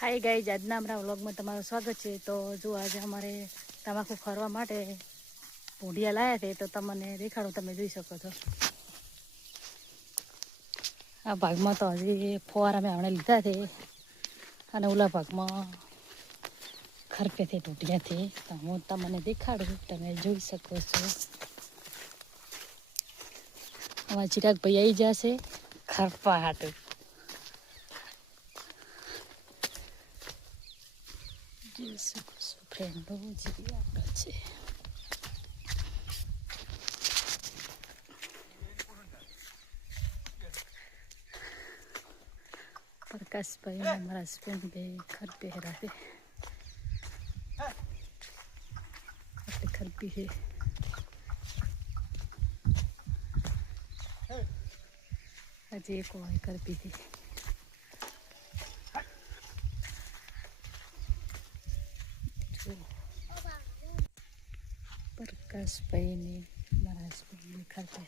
Hi guys, આજના અમારા વ્લોગમાં તમારું સ્વાગત છે। તો જો આજે અમારે તમાકુ ખરવા માટે પૂંઢિયા લાયા છે, તો તમને દેખાડો, તમે જોઈ શકો છો। આ ભાગમાં તો હજી ફુવારા મેં હમણાં લીધા છે, અને ઓલા ભાગમાં ખરપેથી તૂટ્યાથી તો હું તમને દેખાડું, તમે જોઈ શકો છો। અમારા ચિરાગ ભાઈ આવી જશે ખરપા હાટું। જોઈ શકો છો ફ્રેન્ડો, જેવી આગળ છે। પ્રકાશભાઈ અમારા હસબન્ડ બે ખરપે હેરાતે ખરપી છે। હજી એક હોય ખરપી છે। પ્રકાશભાઈને મારા હસબન્ડની ખરપે